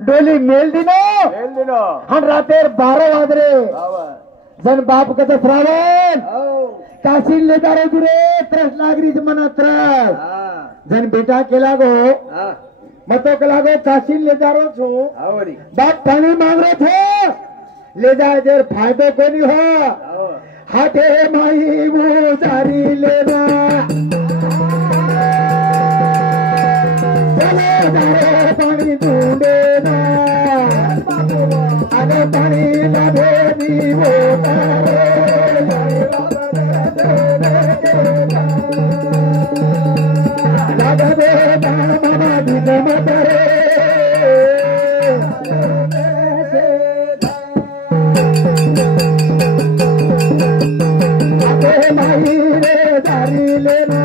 डोली मेल दिनो हम रातेर 12 वाजरे जन बाप कथा श्रावण काशी ले जारो दुरे त्रस लागरी मना त्रस जन बेटा केला गो मतो केला गो काशी ले जारो छो बाप पानी मांग रहे थे ले जाए जर फायदो कोनी हो हाथे माई वो जारी लेना पानी ढूंढे ना अरे पानी लभे नी वो लगे मामा दिने मतरे अरे माई रे जारी लेना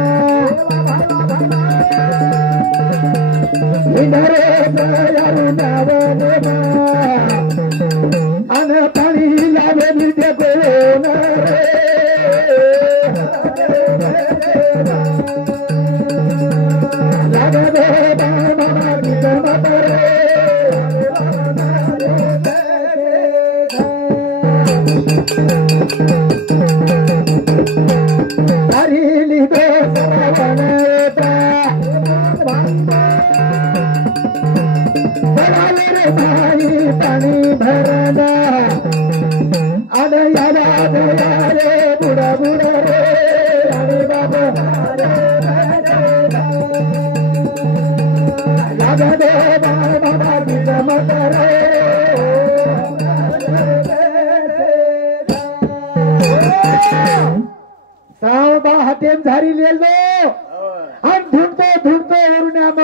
पानी लावे देखो पानी भरना अरे याद रे बुढ़ा बुढ़ा रे अरे बाबा लगा दे बाबा की चमक रे सावबा हातेम झारी ले लो हम ढूंढतो उरण्याम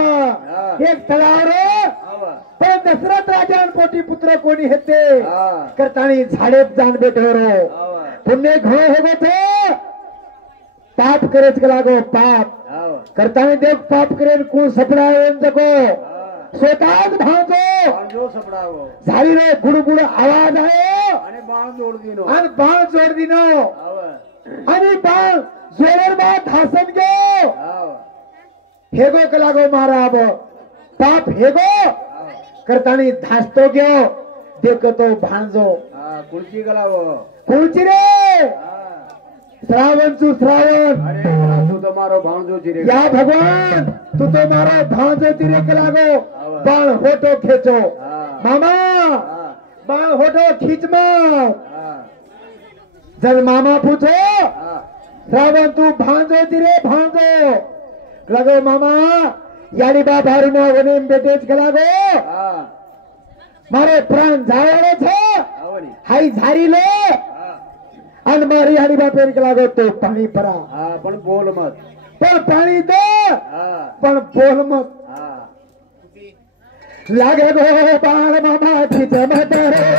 एक तलाव रे पण दशरथ राजान पोटी पुत्र कोणी हेते करतानी झाडेत जान बेठोरो पुण्य घो होगो थे पाप करेच लागो पाप करतानी देख पाप करेन कोण सपडायो जको स्वतःच भांजो सपडावो झाली रे गुडगुड आवाज आयो आणि बाण जोड दिनो आणि बाण जोरेर बा धासन गयो हेगो कलागो महाराब पाप हेगो करतानी धासतो गयो देखतो भांजो कुळची गलावो कुळची रे श्रावण तू तो मारो भांजो चिरे या भगवान तू तो मारो भांजो चिरे कलागो बाण होटो खेचो मामा बाण होटो खींच मत जब मामा पूछो श्रावण तू भांजो चिरे भांजो लगो मामा यारी बा भारुना वने बेटेज कलागो मारे प्राण जावड़े छे हाई झारी ले अन मारी यारी बा पेर कलागो तो पानी परा पण बोल मत पण पानी दे पण बोल मत लागे गो बाण मामा की चमक रे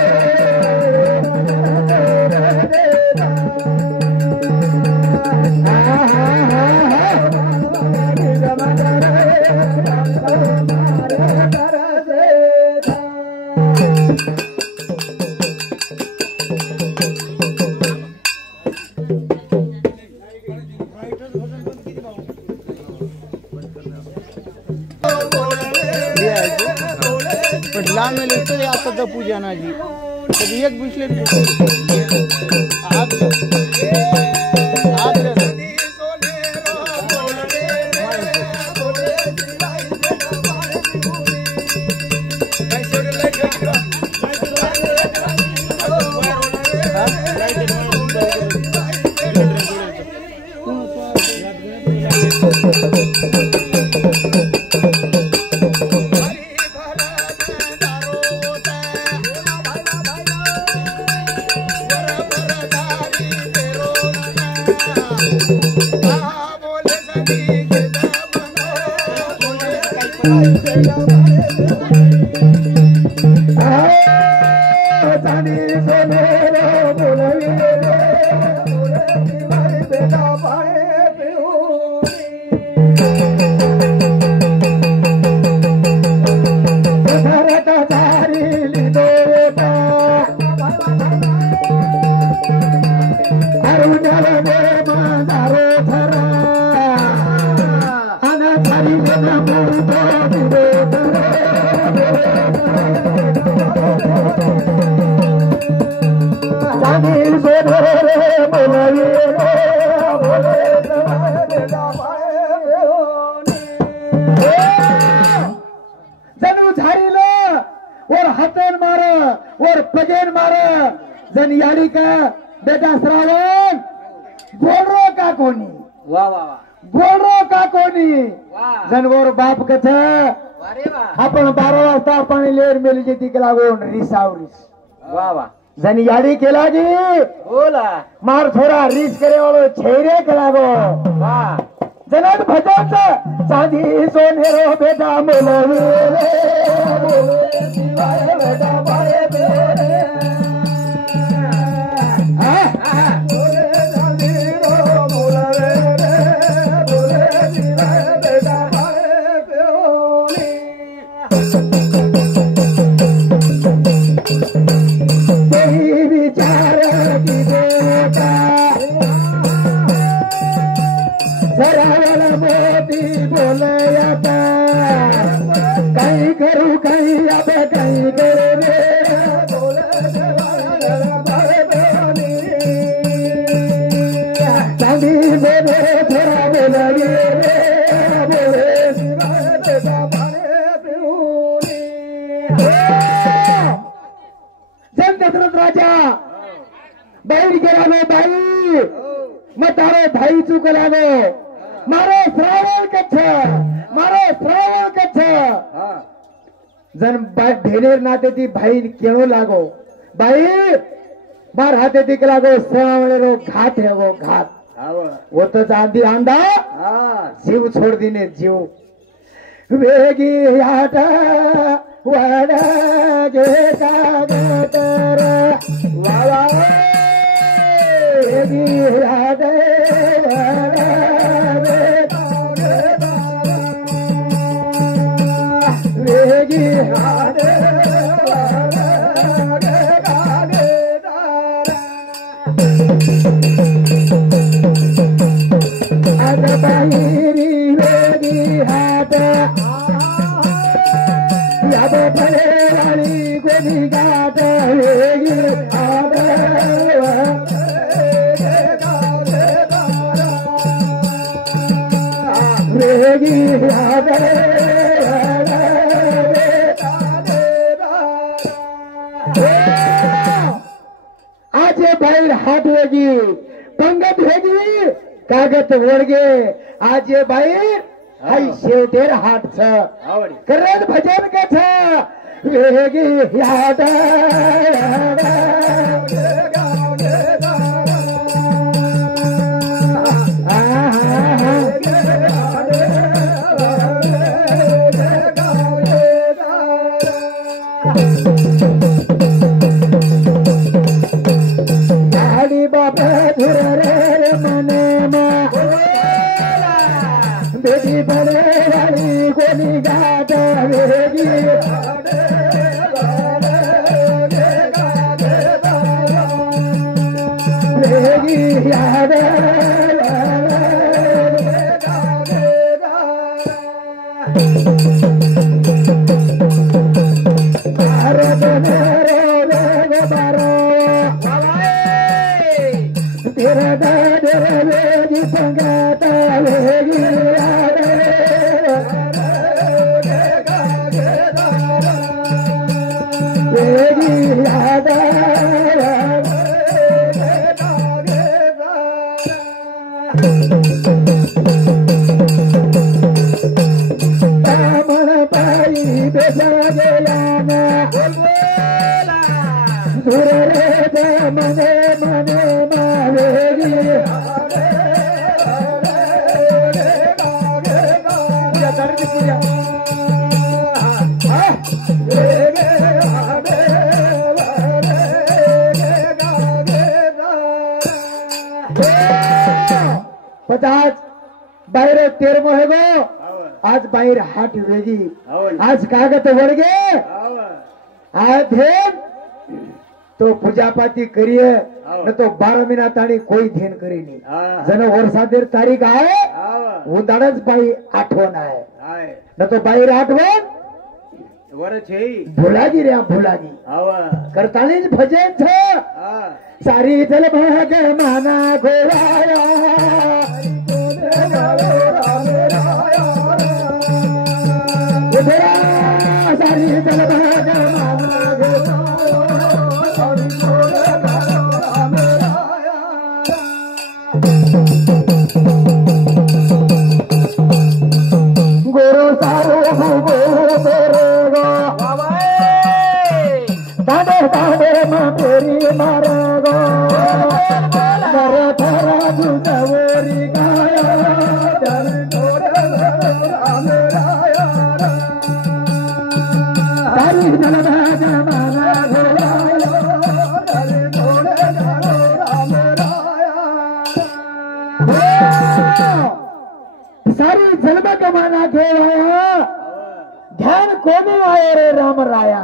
लाल में लगते हैं आपका तो पूजा ना जी कभी एक पिछले जणू झाडीला और हातन मार और पगेन मार जन याडी का बेटा श्रावण बोलरो का कोणी वा वा वा बोलरो का कोणी वा जनवर बाप कथ अरे वा आपण 12 वाजता पाणी लेर मेली जेती के लागून रिसावरीस वा वा जन याडी केला गी बोला मार थोड़ा रिस करे वालो छेरे के लागो वा जनक भजन चांदी सोनेरो बेटा मोलवे शिवाय बेटा बाए बेरे राजा बाई गेला नो बाई मग तारो भाई चूक लागो मारो श्रावण कच्छ जन ढेरेर नाते ती भाई केळो लागो बाई बार हाते ती लागो श्रावण रो घाट है वो घाट वो तो चांदी आंदा जीव छोड़ दीने जीव वेगी याद वाडा गे कागतर वाला वेगी याद वाडा गे कागतर वेगी याद वाडा गे कागतर आग बाहेरी वेगी हात याद पडे वाली गोदी गात वेगी हात वेगी याद आज बाहेर हात वेगी पंगत वेगी कागद वडगे आज बाहेर हाय शेवटेर हाट छ करत भजन कथ वेगी याद गाडी बाबा धुर रे मने मा बेटी पडे वाली कोणी गात वेगी वेगी याद भारत मेरे बारो तेरा दादर वेगी पंगात वेगी याद वेगी याद पण आज बाहेर तेरमो है गो आज बाहेर हाट वेगी आज कागद वडगे आज तो पूजा पाती करिए न तो 12 महीना ताणी कोई ध्यान करेनी जन वर्षादेर तारीख आहे उदाडच बाई आठवण आहे न तो बाहेर आठवण भुलागी रे भुलागी करतानीच भजन छ सारी जल भाग माना गोराया सारी जल भाग माना गोरो सारो दादे दादे मेरी मारेगो दरे थरा जुजवरी गाया दर छोड़ मेराया सारी जलभाग माना गोराया दर छोड़ मेराया सारी जलभाग माना गोराया ध्यान कोणी आये रे राम राया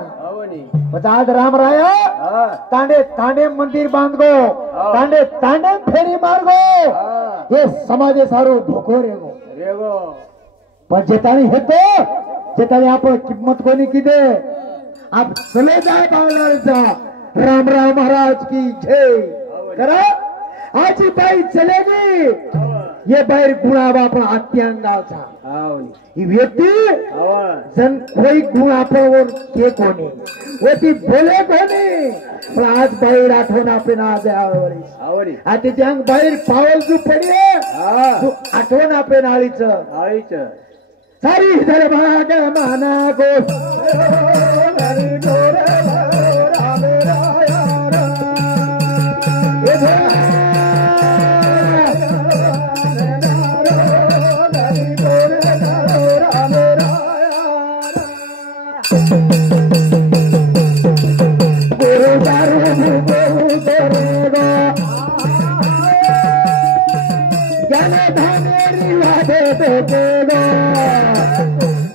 आज राम राया तांडे तांडे मंदिर बांध गो तांडे तांडे फेरी मार गो ये समाजे सारू धोको रेगो पण जेतानी हेतो जेतानी आपण किंमत कोणी किदे आप चले जाए बावलाचा राम राम महाराज की जय करा आज बाई चलेगी ये बाहेर गुणा बापा अत्यांगाचा ही व्यक्ती जन कोई गुण आपण के कोणी वो ती बोले कोणी पण आज बाहेर आठवण आपण आज आवडी आता त्यांग बाहेर पावल जो पडिये तू आठवण आपण आळीच सारी दरभाग माना गो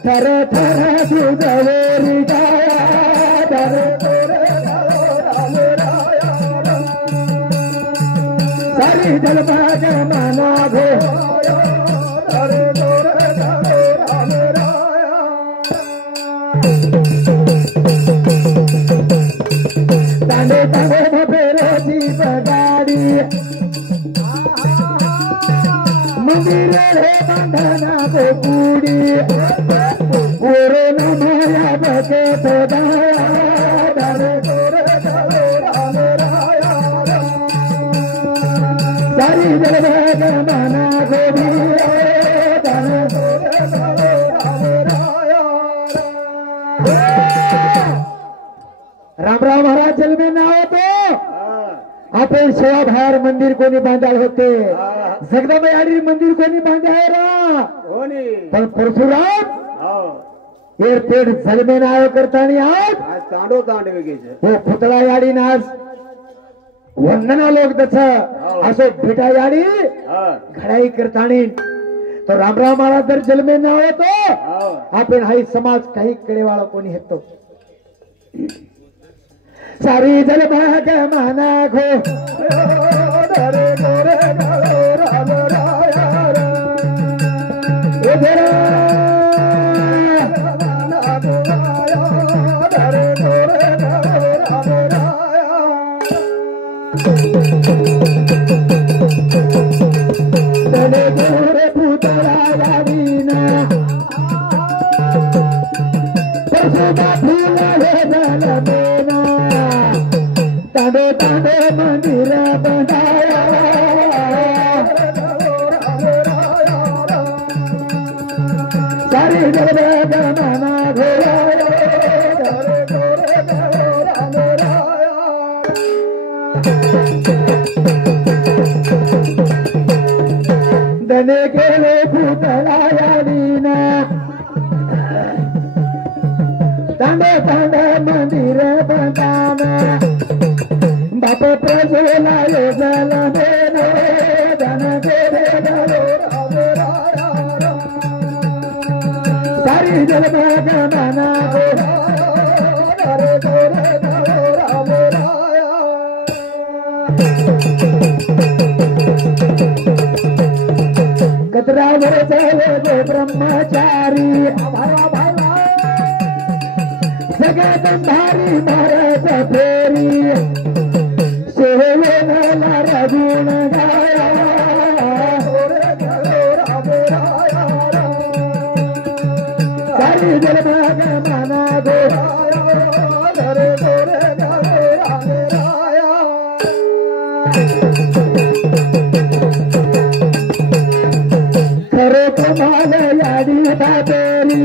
थर थर जुजवरी गाया दर सारी जलभाग माना गो तांडे तांडे भपेरो जीप गाडी मंदिर रे बंधना को कूड़ी ओरे नमाया बके दाया दर सारी जलभाग माना गोभी राम राम महाराज जल में ना हो तो आपण सेवा बाहेर मंदिर कोणी बांधाल होते जगदंबाई मंदिर कोणी बांधायला पण परशुराम एअरपेड जलमे नाव करतानी आज तांडो तांडवे वो पुतळा याडी नाच वंदना लोक तस असो भेटा याडी घडाई करतानी तो रामराव महाराज जर जलमे नाव होतो आपण हाई समाज काही कडेवाळा कोणी हेतो सारी जलभाग माना घो दरे गोरे गालो राम राया उधरा माना गोया दरे गोरे गालो राम राया दरे गोरे पुतळा गाडीना परशुदा फुला हे जलमेना तांडे तांडे मंदिर बंधाया सारी जलभाग माना गोया दने गेले पुतळा याडीना तांडे तांडे मंदिर बंधाना बाप प्रजोला योजला देने धन गेले सारी जलमगमना कतरावर चले ब्रह्मचारी जगत भारी महाराज फेरी सेवेला रघुण गाया सारी जलमगमना खरे कमाल याडी बाबेरी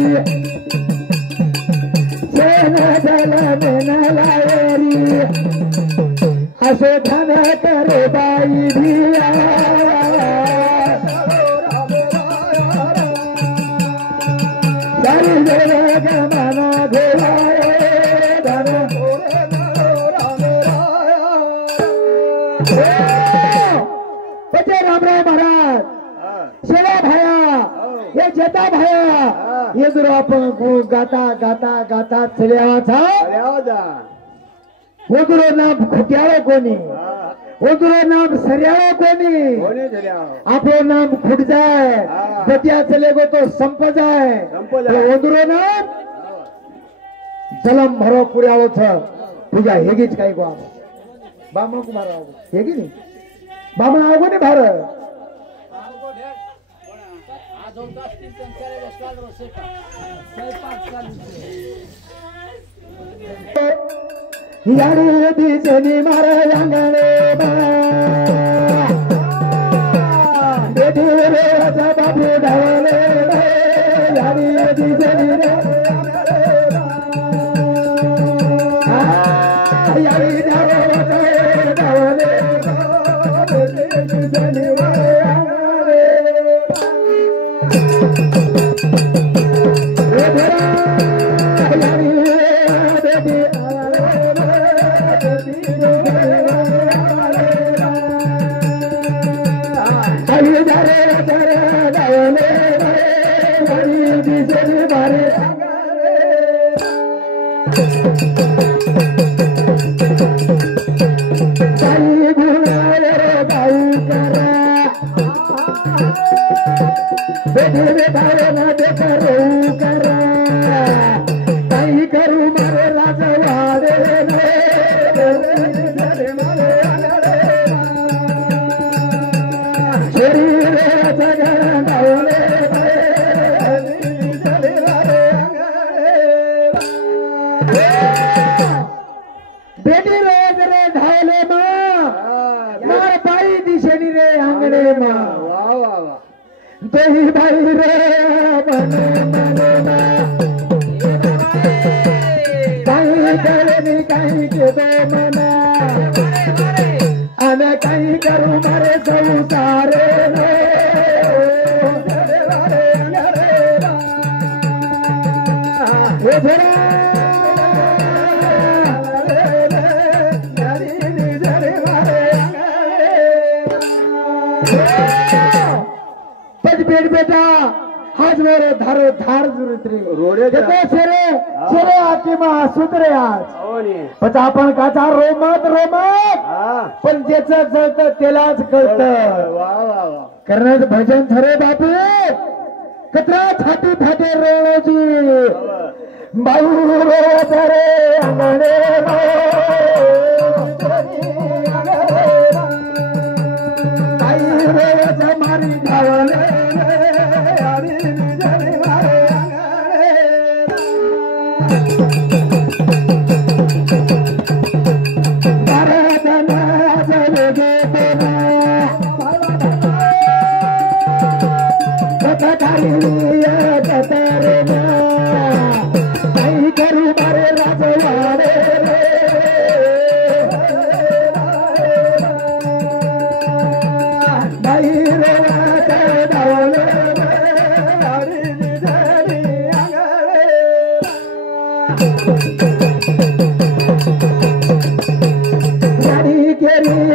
सेन जल लायरी असे धन करे बाई भिया सारी जलमगमना बचे रामराव महाराज शेला भाया हे जेता भाया हे जर आपण गाता गाता गाता चल्यावाचा ओदुरो नाम खुट्याळो कोणी ओदुरो नाम सर्याळो कोणी आपलो नाम खुट जाय बतिया चले गो तो संप जाय ओदुरो नाम जलम भरो पुऱ्यावो छ पूजा हेगीच काय गो बामण कुमार हेगी नी बामण आवगो ने भार याडी दिसनी मारा अंगणे बेटी रे बाबू धावले याडी दिसनी रे याडी धावले दिसनी काही करू मारे राजवाडे शरीराचा गंडावले बेटी रोज रे धावले मार बाई दिशेनी रे अंगणे मा दही भाई रे बने मने काही करनी काही के दो मना अने काही करू मारे संसारे रे पेट बेटा हाज मेरे धारो धार जुरत्री रोडे देखो शेरे शेरे आके मा सुधरे आज पचा आपण काचा रोमत पण ज्याचं जळतं त्यालाच कळतं करण्याचं भजन ठरे बापू कतरा छाती फाटे रोजी बाऊ रोज रे अंगणे बाई रोज मारी धावले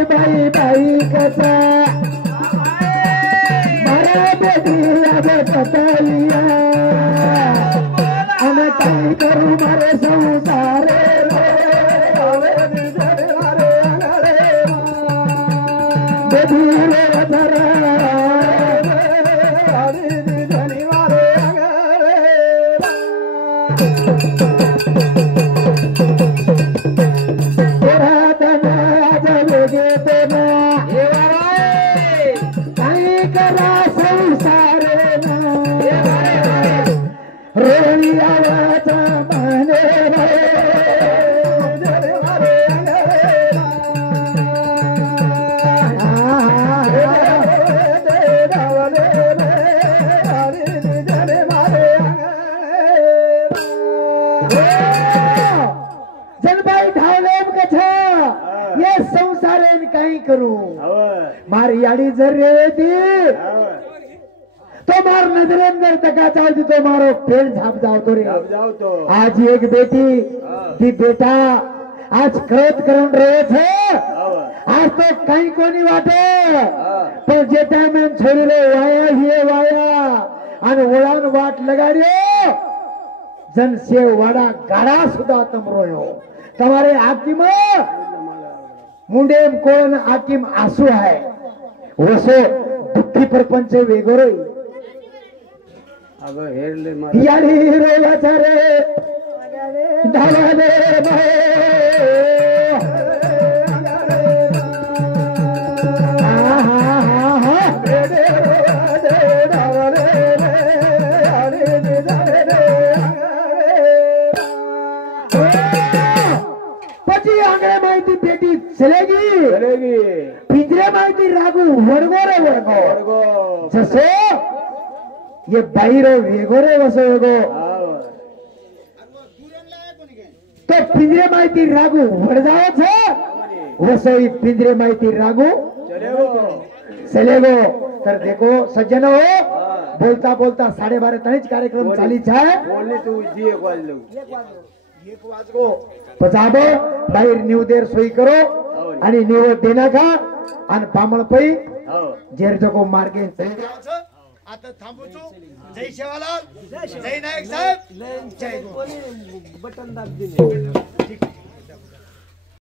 बाई बाई कसा बड़ा बेटी अब पता लिया मारे संसारे मारी याडी जर रेती तो मार नजरे अंदर तका चालती तो मारो पेड़ झाप जाओ तो रे आज एक बेटी ती बेटा आज खत करून रहे थे आज तो कहीं को नहीं वाटे पण जे टाइम छोरी रे वाया हे वाया आणि वळान वाट लगाड्यो जन सेव वाडा गाडा सुद्धा तमरोयो તમારે આકીમાં मुंडेम कोण आकीम आसू आहे वसो दुःखी प्रपंच वेगोरे अब हेरले यारी रोवाचा रे धावाले चलेगी पिंजरे माहिती रागू वडगो रे वडगो जसो ये बाहिरो वेगो रे वसो वेगो तो पिंजरे माहिती रागू वडजाओ छे वसो ही पिंजरे माहिती रागू चलेगो तर देखो सज्जन हो बोलता बोलता 12:30 तणीच कार्यक्रम चाली छे बोलली तू जी एक वाजलो पजाबो बाहेर निवदेर सोयी करो आणि निवड देना का आणि पामळपई जेर जको मार्गे आता थांबूचो जय शेवालाल जय नायक साहेब जय बटन दाब दिले